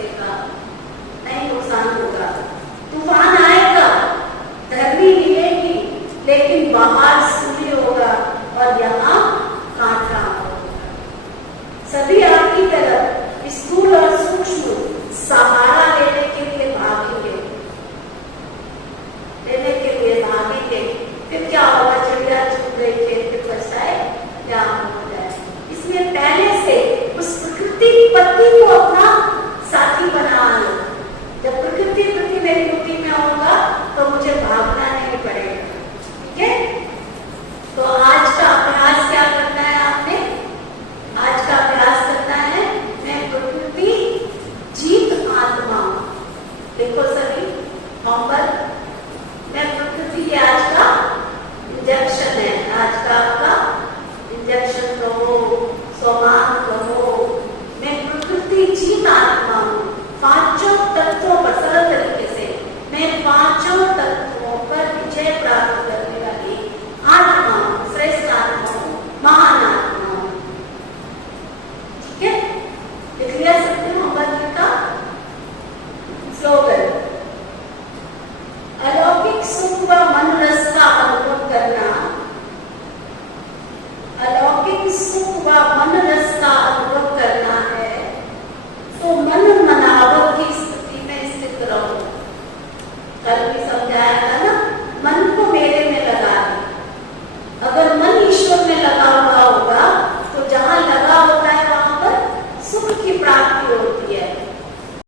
पांचों